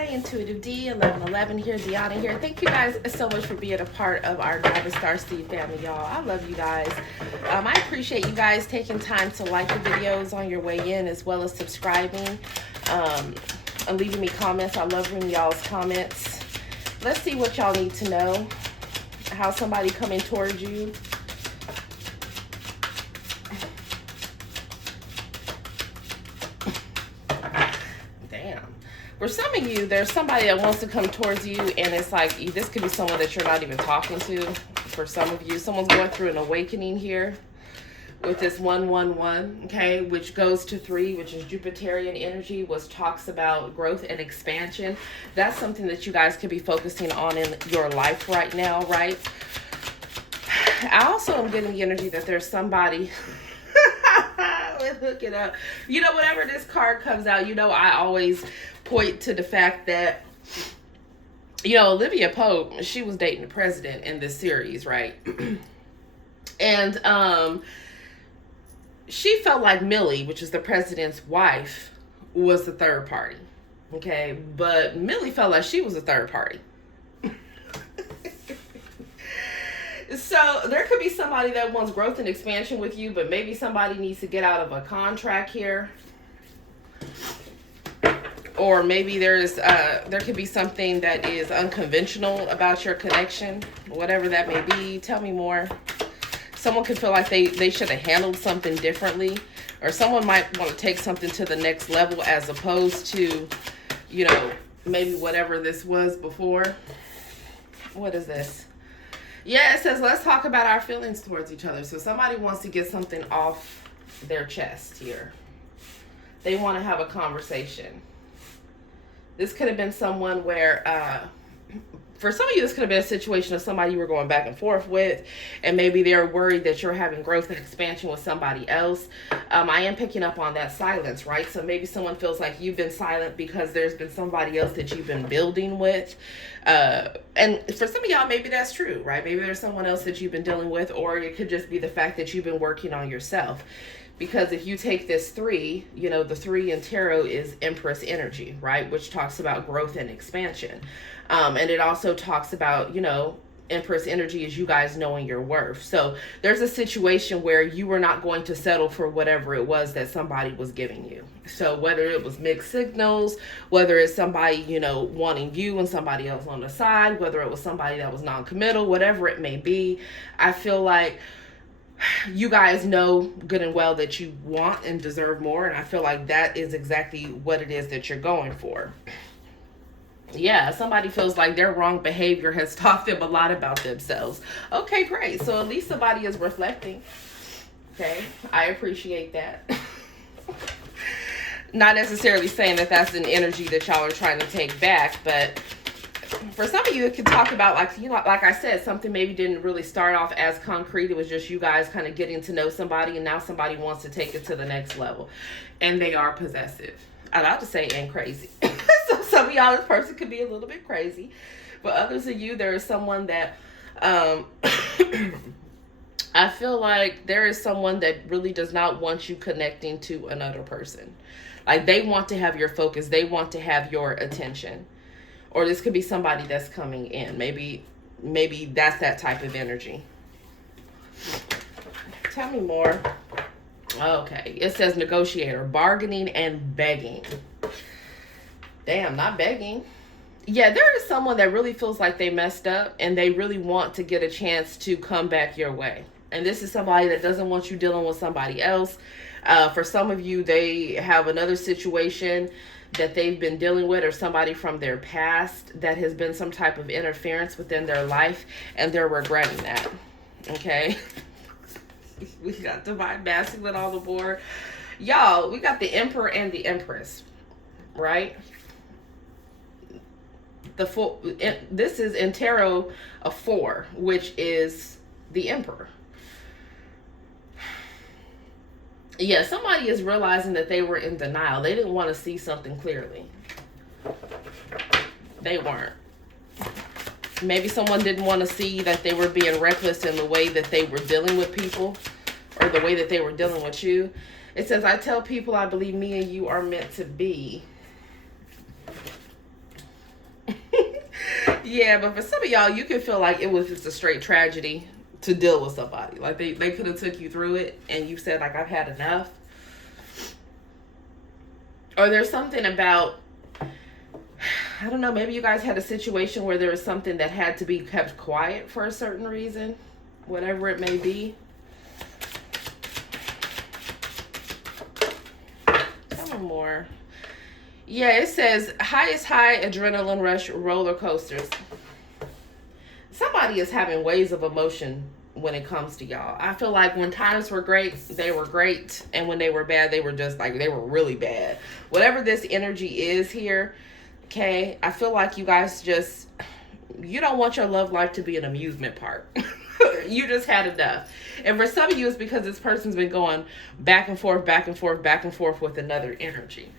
Hi, Intuitive D, 1111 here, Dionna here. Thank you guys so much for being a part of our Diamond Star Seed family, y'all. I love you guys. I appreciate you guys taking time to like the videos on your way in, as well as subscribing and leaving me comments. I love reading y'all's comments. Let's see what y'all need to know. How somebody coming towards you. For some of you, there's somebody that wants to come towards you, and it's like, this could be someone that you're not even talking to. For some of you, someone's going through an awakening here with this 111, okay, which goes to 3, which is Jupiterian energy, which talks about growth and expansion. That's something that you guys could be focusing on in your life right now, right? I also am getting the energy that there's somebody... Let's look it up. You know, whenever this card comes out, you know, I always point to the fact that, you know, Olivia Pope, she was dating the president in this series, right? And she felt like Millie, which is the president's wife, was the third party. Okay, but Millie felt like she was the third party. So there could be somebody that wants growth and expansion with you, but maybe somebody needs to get out of a contract here. Or maybe there could be something that is unconventional about your connection, whatever that may be. Tell me more. Someone could feel like they should have handled something differently, or someone might want to take something to the next level as opposed to, you know, maybe whatever this was before. What is this? Yeah, it says, let's talk about our feelings towards each other. So somebody wants to get something off their chest here. They want to have a conversation. This could have been someone where, for some of you, this could have been a situation of somebody you were going back and forth with, and maybe they're worried that you're having growth and expansion with somebody else. I am picking up on that silence, right? So maybe someone feels like you've been silent because there's been somebody else that you've been building with. And for some of y'all, maybe that's true, right? Maybe there's someone else that you've been dealing with, or it could just be the fact that you've been working on yourself. Because if you take this 3, you know, the 3 in tarot is Empress energy, right? Which talks about growth and expansion. And it also talks about, you know, Empress energy is you guys knowing your worth. So there's a situation where you were not going to settle for whatever it was that somebody was giving you. So whether it was mixed signals, whether it's somebody, you know, wanting you and somebody else on the side, whether it was somebody that was non-committal, whatever it may be, I feel like you guys know good and well that you want and deserve more. And I feel like that is exactly what it is that you're going for. Yeah, somebody feels like their wrong behavior has taught them a lot about themselves. Okay, great. So at least somebody is reflecting. Okay, I appreciate that. Not necessarily saying that that's an energy that y'all are trying to take back, but for some of you, it could talk about, like, you know, like I said, something maybe didn't really start off as concrete. It was just you guys kind of getting to know somebody, and now somebody wants to take it to the next level. And they are possessive. I'd like to say, and crazy. So some of y'all, this person could be a little bit crazy. But others of you, there is someone that, I feel like there is someone that really does not want you connecting to another person. Like, they want to have your focus. They want to have your attention. Or this could be somebody that's coming in. Maybe that's that type of energy. Tell me more. Okay. It says negotiator, bargaining and begging. Damn, not begging. Yeah, there is someone that really feels like they messed up and they really want to get a chance to come back your way. And this is somebody that doesn't want you dealing with somebody else. For some of you, they have another situation that they've been dealing with, or somebody from their past that has been some type of interference within their life, and they're regretting that. Okay. We got Divine Masculine on the board. Y'all, we got the Emperor and the Empress, right? This is in tarot a 4, which is the Emperor. Yeah, somebody is realizing that they were in denial. They didn't want to see something clearly. They weren't. Maybe someone didn't want to see that they were being reckless in the way that they were dealing with people, or the way that they were dealing with you. It says, I tell people I believe me and you are meant to be. Yeah, but for some of y'all, you can feel like it was just a straight tragedy to deal with somebody. Like they could have took you through it and you said like I've had enough. Or there's something about, I don't know, maybe you guys had a situation where there was something that had to be kept quiet for a certain reason, whatever it may be. Tell me more. Yeah, it says highest high adrenaline rush roller coasters. Somebody is having waves of emotion when it comes to y'all. I feel like when times were great, they were great. And when they were bad, they were just like, they were really bad. Whatever this energy is here, okay, I feel like you guys just, you don't want your love life to be an amusement park. You just had enough. And for some of you, it's because this person's been going back and forth, back and forth, back and forth with another energy.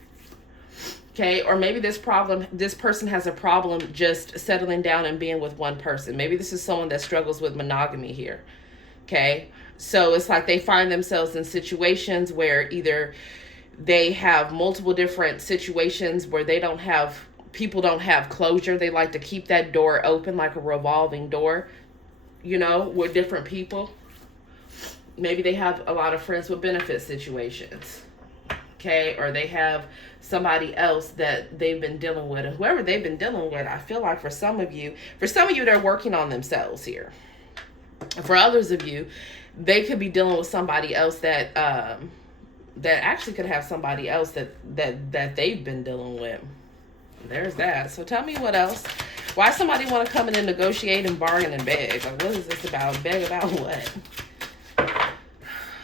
Okay, or maybe this person has a problem just settling down and being with one person. Maybe this is someone that struggles with monogamy here. Okay, so it's like they find themselves in situations where either they have multiple different situations where people don't have closure. They like to keep that door open like a revolving door, you know, with different people. Maybe they have a lot of friends with benefit situations. Okay, or they have somebody else that they've been dealing with, and whoever they've been dealing with, I feel like for some of you, they're working on themselves here. For others of you, they could be dealing with somebody else that actually could have somebody else that they've been dealing with. There's that. So tell me what else. Why somebody want to come in and negotiate and bargain and beg? Like, what is this about? Beg about what?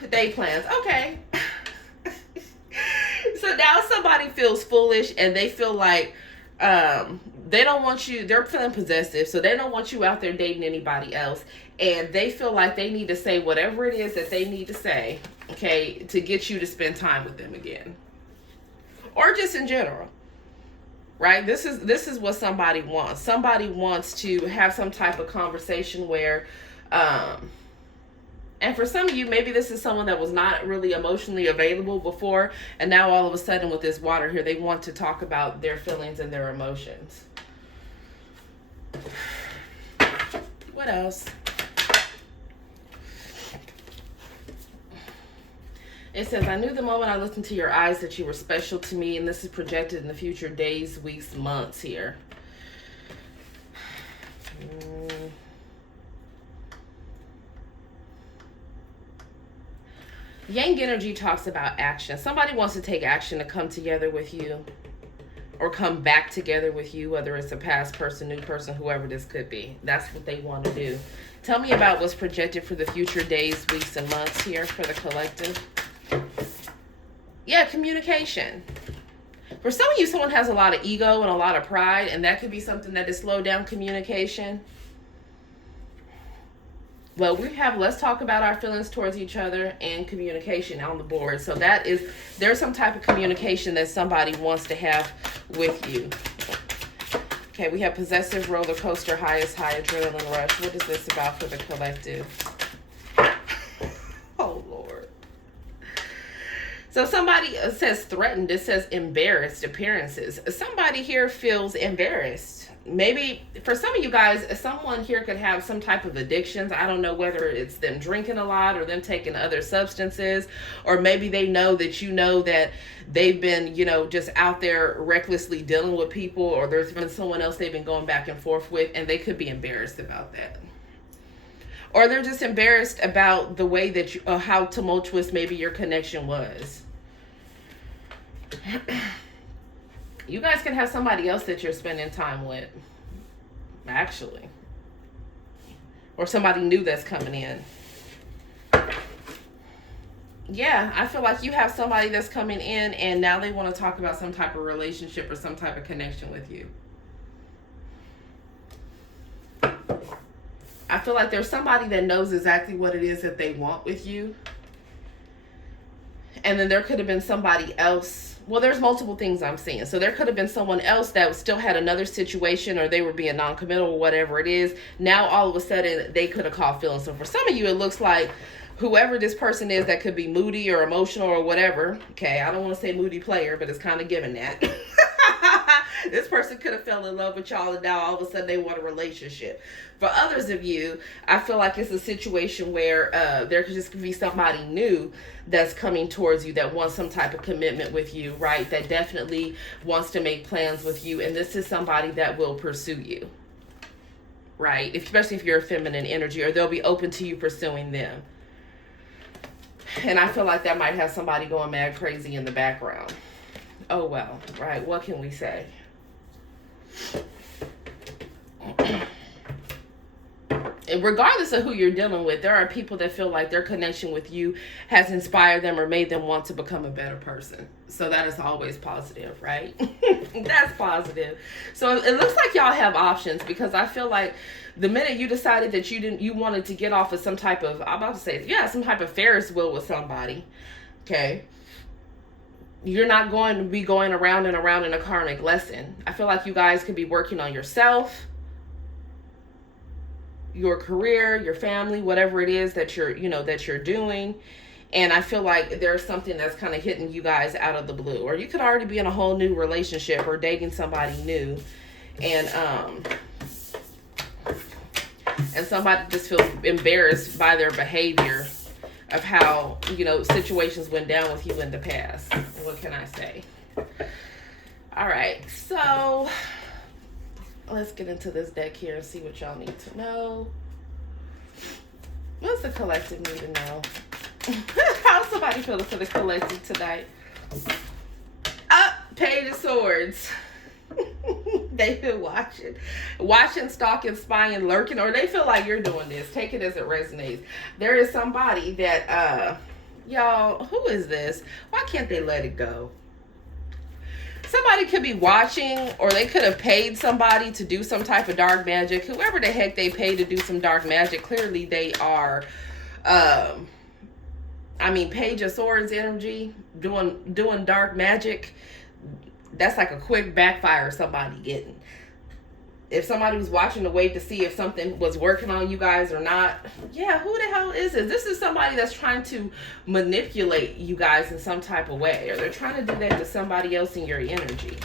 Day plans. Okay. So now somebody feels foolish and they feel like they don't want you, they're feeling possessive, so they don't want you out there dating anybody else, and they feel like they need to say whatever it is that they need to say, okay, to get you to spend time with them again. Or just in general. Right? This is what somebody wants. Somebody wants to have some type of conversation where and for some of you, maybe this is someone that was not really emotionally available before, and now all of a sudden with this water here, they want to talk about their feelings and their emotions. What else? It says, I knew the moment I listened to your eyes that you were special to me, and this is projected in the future days, weeks, months here. Yang energy talks about action. Somebody wants to take action to come together with you or come back together with you, whether it's a past person, new person, whoever this could be. That's what they want to do. Tell me about what's projected for the future days, weeks, and months here for the collective. Yeah, communication. For some of you, someone has a lot of ego and a lot of pride, and that could be something that has slowed down communication. Well, let's talk about our feelings towards each other and communication on the board. So there's some type of communication that somebody wants to have with you. Okay, we have possessive roller coaster, highest high adrenaline rush. What is this about for the collective? Oh, Lord. So somebody says threatened. It says embarrassed appearances. Somebody here feels embarrassed. Maybe for some of you guys, someone here could have some type of addictions. I don't know whether it's them drinking a lot or them taking other substances, or maybe they know that they've been, just out there recklessly dealing with people, or there's been someone else they've been going back and forth with, and they could be embarrassed about that. Or they're just embarrassed about the way that how tumultuous maybe your connection was. You guys can have somebody else that you're spending time with, actually. Or somebody new that's coming in. Yeah, I feel like you have somebody that's coming in and now they want to talk about some type of relationship or some type of connection with you. I feel like there's somebody that knows exactly what it is that they want with you. And then there could have been somebody else. Well, there's multiple things I'm seeing. So there could have been someone else that still had another situation, or they were being non-committal or whatever it is. Now, all of a sudden, they could have caught feelings. So for some of you, it looks like whoever this person is that could be moody or emotional or whatever. Okay, I don't want to say moody player, but it's kind of given that. This person could have fell in love with y'all and now all of a sudden they want a relationship. For others of you, I feel like it's a situation where there could just be somebody new that's coming towards you that wants some type of commitment with you, right? That definitely wants to make plans with you. And this is somebody that will pursue you, right? Especially if you're a feminine energy, or they'll be open to you pursuing them. And I feel like that might have somebody going mad crazy in the background. Oh, well, right. What can we say? And regardless of who you're dealing with, there are people that feel like their connection with you has inspired them or made them want to become a better person. So that is always positive, right? That's positive. So it looks like y'all have options, because I feel like the minute you decided that you wanted to get off of some type of, I'm about to say, yeah, some type of Ferris wheel with somebody, okay? You're not going to be going around and around in a karmic lesson. I feel like you guys could be working on yourself, your career, your family, whatever it is that you're doing. And I feel like there's something that's kind of hitting you guys out of the blue, or you could already be in a whole new relationship or dating somebody new, and somebody just feels embarrassed by their behavior of how, situations went down with you in the past. What can I say? All right, so let's get into this deck here and see what y'all need to know. What's the collective need to know? How's somebody feeling for the collective tonight? Page of Swords. They've been watching, stalking, spying, lurking, or they feel like you're doing this. Take it as it resonates. There is somebody that, y'all, who is this? Why can't they let it go? Somebody could be watching, or they could have paid somebody to do some type of dark magic. Whoever the heck they paid to do some dark magic, clearly they are, Page of Swords energy, doing dark magic. That's like a quick backfire somebody getting. If somebody was watching to wait to see if something was working on you guys or not, yeah, who the hell is this? This is somebody that's trying to manipulate you guys in some type of way, or they're trying to do that to somebody else in your energy.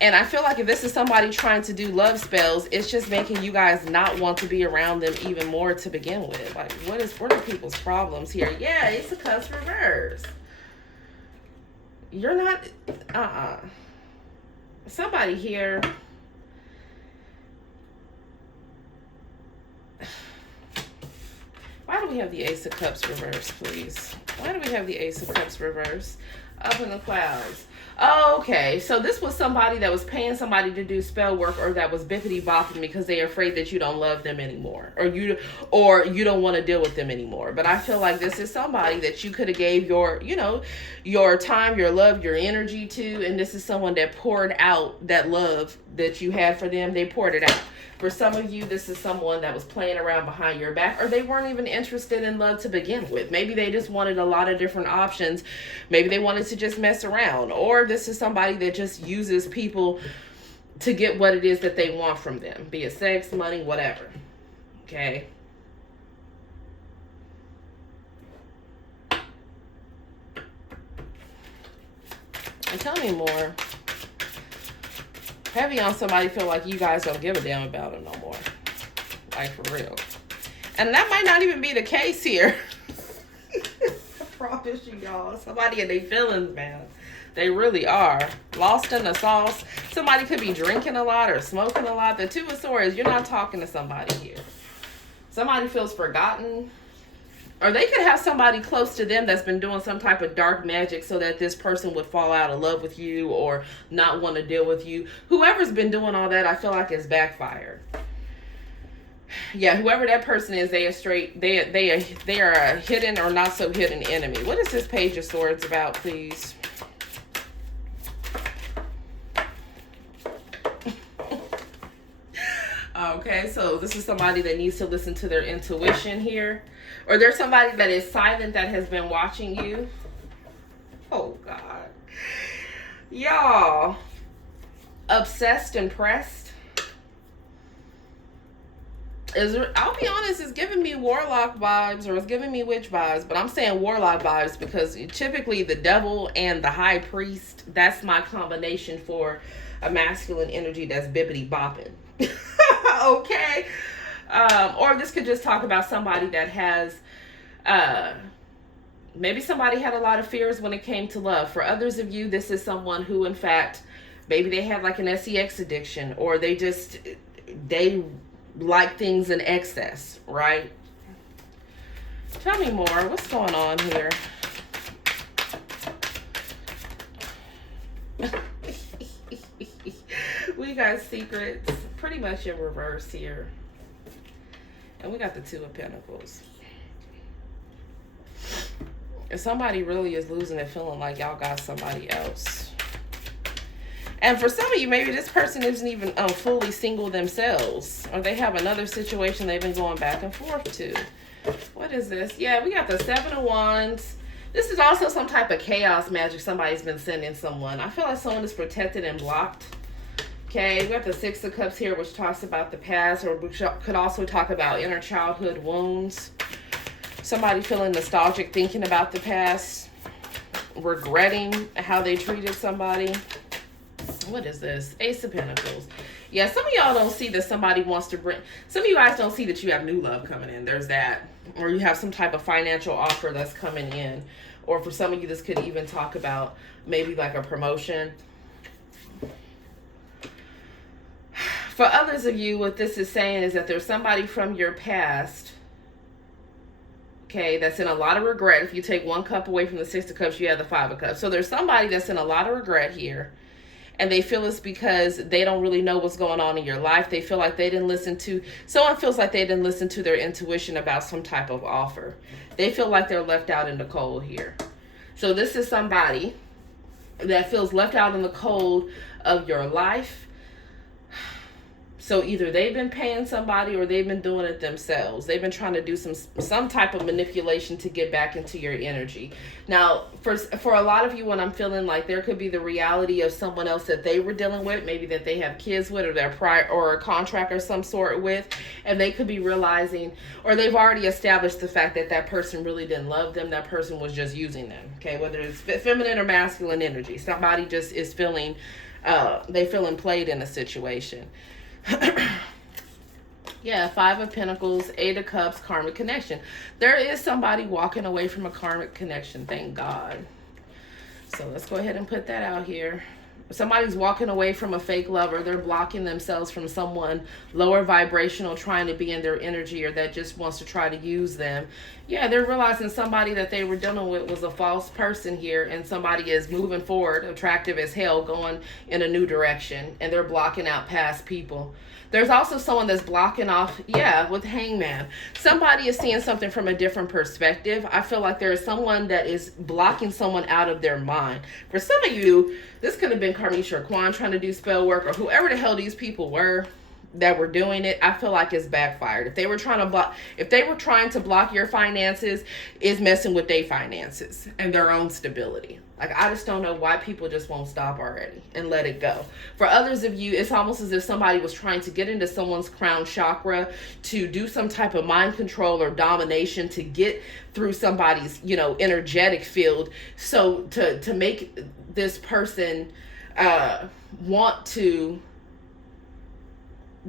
And I feel like if this is somebody trying to do love spells, it's just making you guys not want to be around them even more to begin with. Like, what are people's problems here? Yeah, Ace of Cups reverse. You're not, somebody here, why do we have the Ace of Cups reverse, please? Why do we have the Ace of Cups reverse? Up in the clouds. Oh, okay, so this was somebody that was paying somebody to do spell work, or that was bippity bopping because they're afraid that you don't love them anymore, or you don't want to deal with them anymore. But I feel like this is somebody that you could have gave your time, your love, your energy to, and this is someone that poured out that love that you had for them. They poured it out. For some of you, this is someone that was playing around behind your back, or they weren't even interested in love to begin with. Maybe they just wanted a lot of different options. Maybe they wanted to just mess around. Or this is somebody that just uses people to get what it is that they want from them, be it sex, money, whatever. Okay? And tell me more. Heavy on somebody feel like you guys don't give a damn about them no more. Like, for real. And that might not even be the case here. I promise you, y'all. Somebody in their feelings, man. They really are. Lost in the sauce. Somebody could be drinking a lot or smoking a lot. The Two of Swords, you're not talking to somebody here. Somebody feels forgotten. Or they could have somebody close to them that's been doing some type of dark magic so that this person would fall out of love with you or not want to deal with you. Whoever's been doing all that, I feel like it's backfired. Yeah, whoever that person is, they are a hidden or not so hidden enemy. What is this Page of Swords about, please? Okay, so this is somebody that needs to listen to their intuition here. Or there's somebody that is silent that has been watching you. Oh, God. Y'all. Obsessed and pressed. I'll be honest, it's giving me warlock vibes, or it's giving me witch vibes, but I'm saying warlock vibes because typically the devil and the high priest, that's my combination for a masculine energy that's bippity bopping. Okay. Or this could just talk about somebody that has uh maybe somebody had a lot of fears when it came to love. For others of you, this is someone who in fact maybe they have like an sex addiction, or they like things in excess, right? Tell me more. What's going on here? We got secrets pretty much in reverse here. And we got the Two of Pentacles. If somebody really is losing it, feeling like y'all got somebody else. And for some of you, maybe this person isn't even fully single themselves, or they have another situation they've been going back and forth to. What is this? Yeah, we got the Seven of Wands. This is also some type of chaos magic somebody's been sending someone. I feel like someone is protected and blocked. Okay, we got the Six of Cups here, which talks about the past, or which could also talk about inner childhood wounds. Somebody feeling nostalgic, thinking about the past, regretting how they treated somebody. What is this? Ace of Pentacles. Yeah, some of y'all don't see that somebody wants to bring... Some of you guys don't see that you have new love coming in. There's that. Or you have some type of financial offer that's coming in. Or for some of you, this could even talk about maybe like a promotion. For others of you, what this is saying is that there's somebody from your past, okay, that's in a lot of regret. If you take one cup away from the Six of Cups, you have the Five of Cups. So there's somebody that's in a lot of regret here. And they feel it's because they don't really know what's going on in your life. They feel like they didn't listen to, someone feels like they didn't listen to their intuition about some type of offer. They feel like they're left out in the cold here. So this is somebody that feels left out in the cold of your life. So either they've been paying somebody or they've been doing it themselves. They've been trying to do some type of manipulation to get back into your energy. Now, for a lot of you, when I'm feeling like there could be the reality of someone else that they were dealing with, maybe that they have kids with, or they're or a contract or some sort with, and they could be realizing, or they've already established the fact that that person really didn't love them. That person was just using them. Okay, whether it's feminine or masculine energy, somebody just is feeling, they feeling played in a situation. Yeah, Five of Pentacles, Eight of Cups, karmic connection. There is somebody walking away from a karmic connection, thank God. So let's go ahead and put that out here. Somebody's walking away from a fake lover. They're blocking themselves from someone lower vibrational trying to be in their energy, or that just wants to try to use them. Yeah, they're realizing somebody that they were dealing with was a false person here, and somebody is moving forward, attractive as hell, going in a new direction, and they're blocking out past people. There's also someone that's blocking off, yeah, with Hangman. Somebody is seeing something from a different perspective. I feel like there is someone that is blocking someone out of their mind. For some of you, this could have been Carmisha or Quan trying to do spell work, or whoever the hell these people were that were doing it. I feel like it's backfired. If they were trying to block your finances, it's messing with their finances and their own stability. Like, I just don't know why people just won't stop already and let it go. For others of you, it's almost as if somebody was trying to get into someone's crown chakra to do some type of mind control or domination to get through somebody's, energetic field. So to make this person want to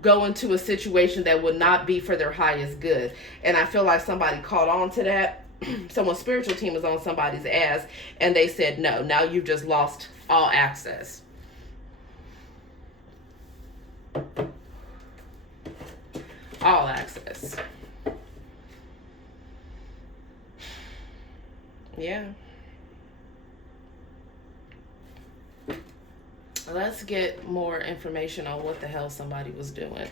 go into a situation that would not be for their highest good. And I feel like somebody caught on to that. Someone's spiritual team was on somebody's ass, and they said, no, now you've just lost all access. All access. Yeah. Let's get more information on what the hell somebody was doing.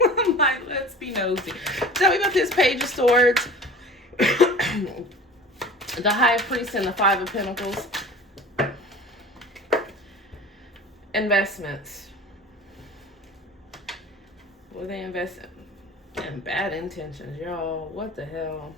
I'm like, let's be nosy. Tell me about this Page of Swords. The High Priest and the Five of Pentacles. Investments. What are they investing in? Bad intentions, y'all. What the hell?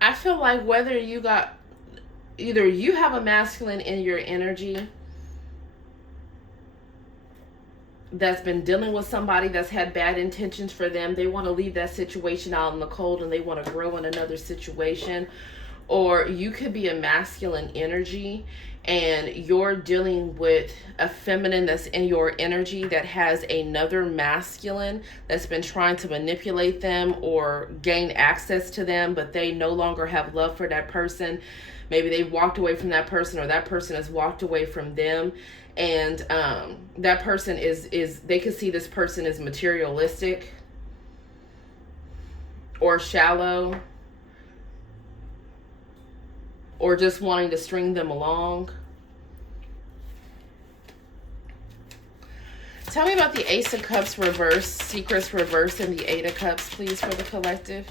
I I feel like whether you got, either you have a masculine in your energy that's been dealing with somebody that's had bad intentions for them. They want to leave that situation out in the cold and they want to grow in another situation. Or you could be a masculine energy and you're dealing with a feminine that's in your energy that has another masculine that's been trying to manipulate them or gain access to them, but they no longer have love for that person. Maybe they've walked away from that person, or that person has walked away from them. And that person is they could see this person as materialistic or shallow, or just wanting to string them along. Tell me about the Ace of Cups reverse, Secrets reverse, and the Eight of Cups, please, for the collective.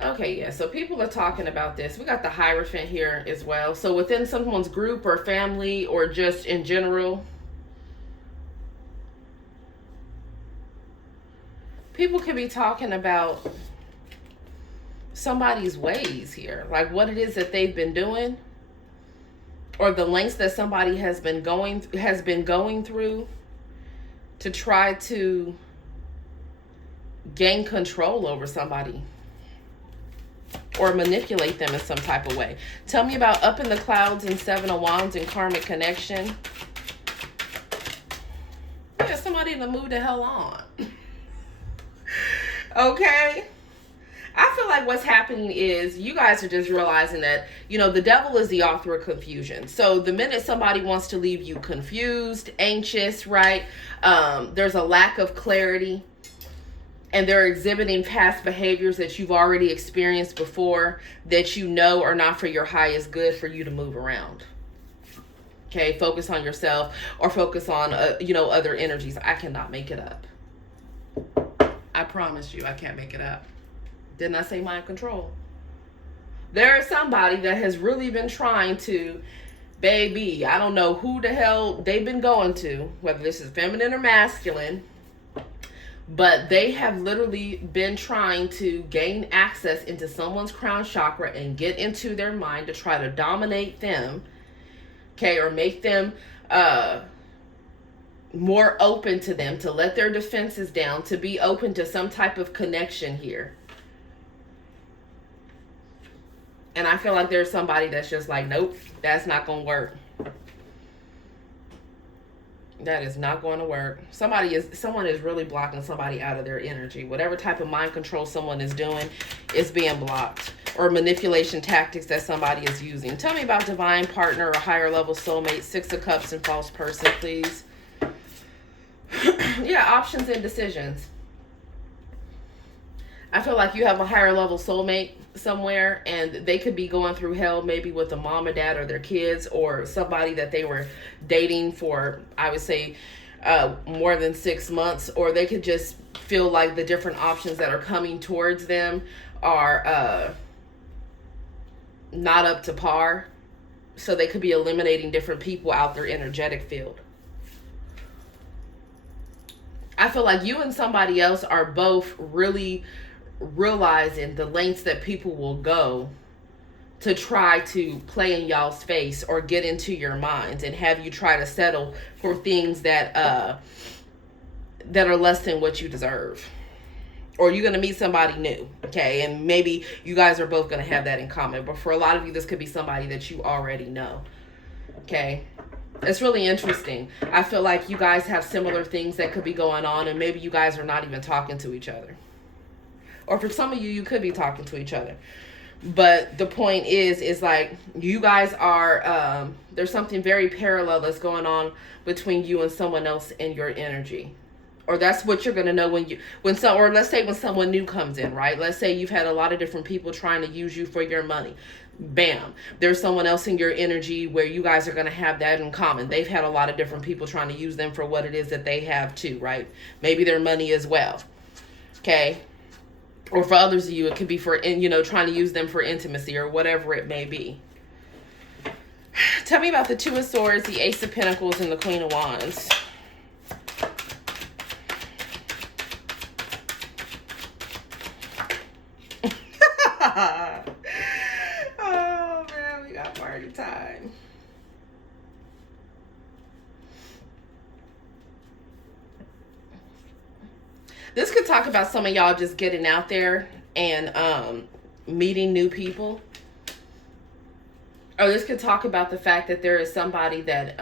Okay, yeah, so people are talking about this. We got the Hierophant here as well. So within someone's group or family or just in general, people could be talking about somebody's ways here, like what it is that they've been doing, or the lengths that somebody has been going through to try to gain control over somebody or manipulate them in some type of way. Tell me about Up in the Clouds and Seven of Wands and Karmic Connection. Yeah, somebody in the mood to hell on. Okay. I feel like what's happening is you guys are just realizing that, you know, the devil is the author of confusion. So the minute somebody wants to leave you confused, anxious, right? There's a lack of clarity, and they're exhibiting past behaviors that you've already experienced before that you know are not for your highest good for you to move around. Okay, focus on yourself or focus on, other energies. I cannot make it up. I promise you, I can't make it up. Didn't I say mind control? There is somebody that has really been trying to, baby, I don't know who the hell they've been going to, whether this is feminine or masculine, but they have literally been trying to gain access into someone's crown chakra and get into their mind to try to dominate them, okay, or make them more open to them, to let their defenses down, to be open to some type of connection here. And I feel like there's somebody that's just like, nope, that's not going to work. That is not going to work. Someone is really blocking somebody out of their energy. Whatever type of mind control someone is doing is being blocked, or manipulation tactics that somebody is using. Tell me about divine partner or higher level soulmate, Six of Cups and false person, please. Yeah, options and decisions. I feel like you have a higher level soulmate somewhere, and they could be going through hell, maybe with a mom or dad or their kids, or somebody that they were dating for, I would say, more than 6 months, or they could just feel like the different options that are coming towards them are not up to par. So they could be eliminating different people out their energetic field. I feel like you and somebody else are both really realizing the lengths that people will go to try to play in y'all's face or get into your minds and have you try to settle for things that are less than what you deserve. Or you're going to meet somebody new, okay? And maybe you guys are both going to have that in common. But for a lot of you, this could be somebody that you already know, okay? It's really interesting. I feel like you guys have similar things that could be going on, and maybe you guys are not even talking to each other. Or for some of you, you could be talking to each other. But the point is like you guys are, there's something very parallel that's going on between you and someone else in your energy. Or that's what you're going to know or let's say when someone new comes in, right? Let's say you've had a lot of different people trying to use you for your money. Bam. There's someone else in your energy where you guys are going to have that in common. They've had a lot of different people trying to use them for what it is that they have too, right? Maybe their money as well. Okay. Or for others of you, it could be for, trying to use them for intimacy or whatever it may be. Tell me about the Two of Swords, the Ace of Pentacles, and the Queen of Wands. party time. This could talk about some of y'all just getting out there and meeting new people. Or this could talk about the fact that there is somebody that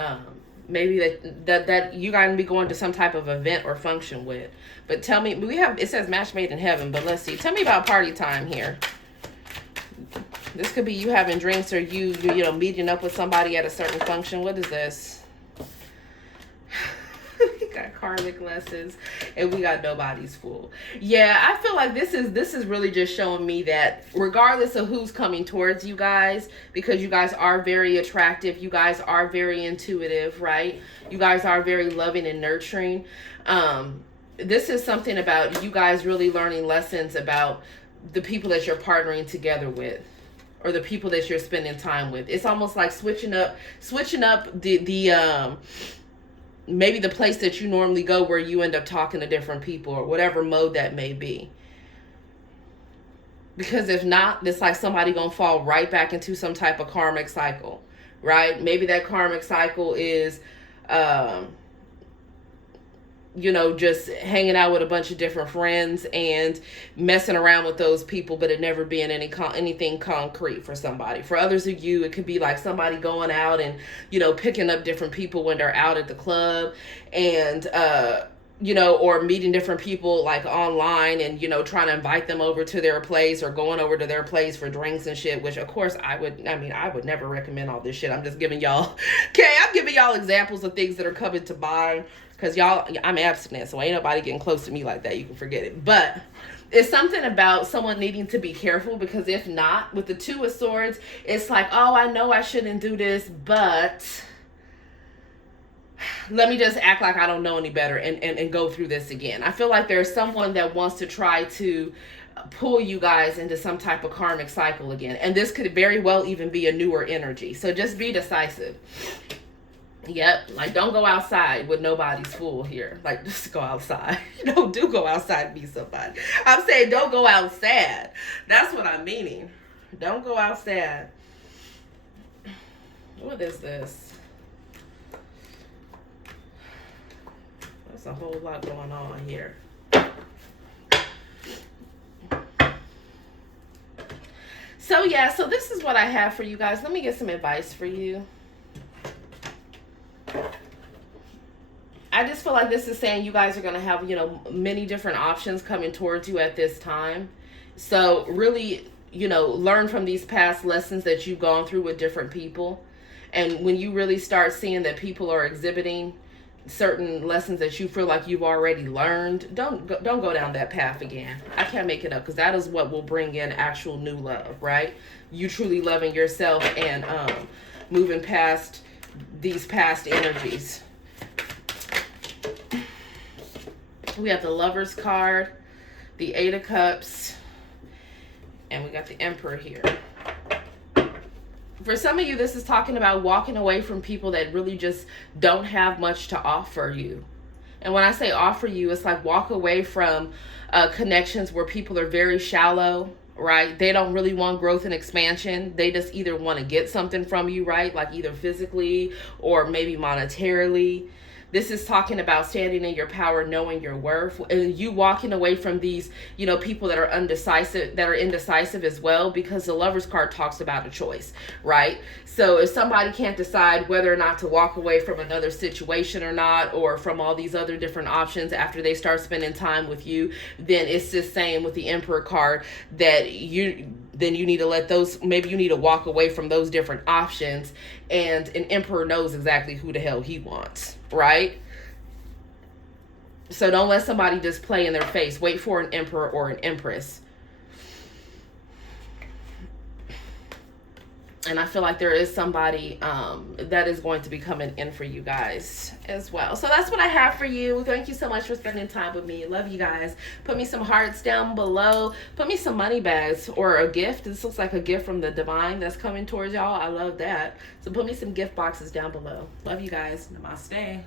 maybe that you gotta be going to some type of event or function with. But tell me, it says match made in heaven, but let's see. Tell me about party time here. This could be you having drinks or you know, meeting up with somebody at a certain function. What is this? We got karmic lessons and we got nobody's fool. Yeah, I feel like this is really just showing me that regardless of who's coming towards you guys, because you guys are very attractive, you guys are very intuitive, right? You guys are very loving and nurturing. This is something about you guys really learning lessons about the people that you're partnering together with, or the people that you're spending time with. It's almost like switching up the maybe the place that you normally go, where you end up talking to different people, or whatever mode that may be. Because if not, it's like somebody gonna fall right back into some type of karmic cycle, right? Maybe that karmic cycle is you know, just hanging out with a bunch of different friends and messing around with those people, but it never being anything concrete for somebody. For others of you, it could be like somebody going out and, you know, picking up different people when they're out at the club, and you know, or meeting different people like online and, you know, trying to invite them over to their place, or going over to their place for drinks and shit, which of course I would never recommend all this shit. I'm just giving y'all, okay, I'm giving y'all examples of things that are coming to mind, because y'all, I'm abstinent, so ain't nobody getting close to me like that. You can forget it. But it's something about someone needing to be careful, because if not, with the Two of Swords, it's like, oh, I know I shouldn't do this, but let me just act like I don't know any better and go through this again. I feel like there's someone that wants to try to pull you guys into some type of karmic cycle again. And this could very well even be a newer energy. So just be decisive. Yep, like don't go outside with nobody's fool here. Like just go outside. No, do go outside and be somebody. I'm saying don't go outside. That's what I'm meaning. Don't go outside. What is this? There's a whole lot going on here. So yeah, so this is what I have for you guys. Let me get some advice for you. I just feel like this is saying you guys are going to have, you know, many different options coming towards you at this time. So really, you know, learn from these past lessons that you've gone through with different people. And when you really start seeing that people are exhibiting certain lessons that you feel like you've already learned, don't go down that path again. I can't make it up, because that is what will bring in actual new love, right? You truly loving yourself and moving past these past energies. We have the Lover's card, the Eight of Cups, and we got the Emperor here. For some of you, this is talking about walking away from people that really just don't have much to offer you. And when I say offer you, it's like walk away from connections where people are very shallow, right? They don't really want growth and expansion. They just either want to get something from you, right? Like either physically or maybe monetarily. This is talking about standing in your power, knowing your worth, and you walking away from these, you know, people that are indecisive as well, because the Lover's card talks about a choice, right? So if somebody can't decide whether or not to walk away from another situation or not, or from all these other different options after they start spending time with you, then it's just saying with the Emperor card that you need to let those, maybe you need to walk away from those different options, and an Emperor knows exactly who the hell he wants, right? So don't let somebody just play in their face. Wait for an Emperor or an Empress. And I feel like there is somebody that is going to be coming in for you guys as well. So that's what I have for you. Thank you so much for spending time with me. Love you guys. Put me some hearts down below. Put me some money bags or a gift. This looks like a gift from the divine that's coming towards y'all. I love that. So put me some gift boxes down below. Love you guys. Namaste.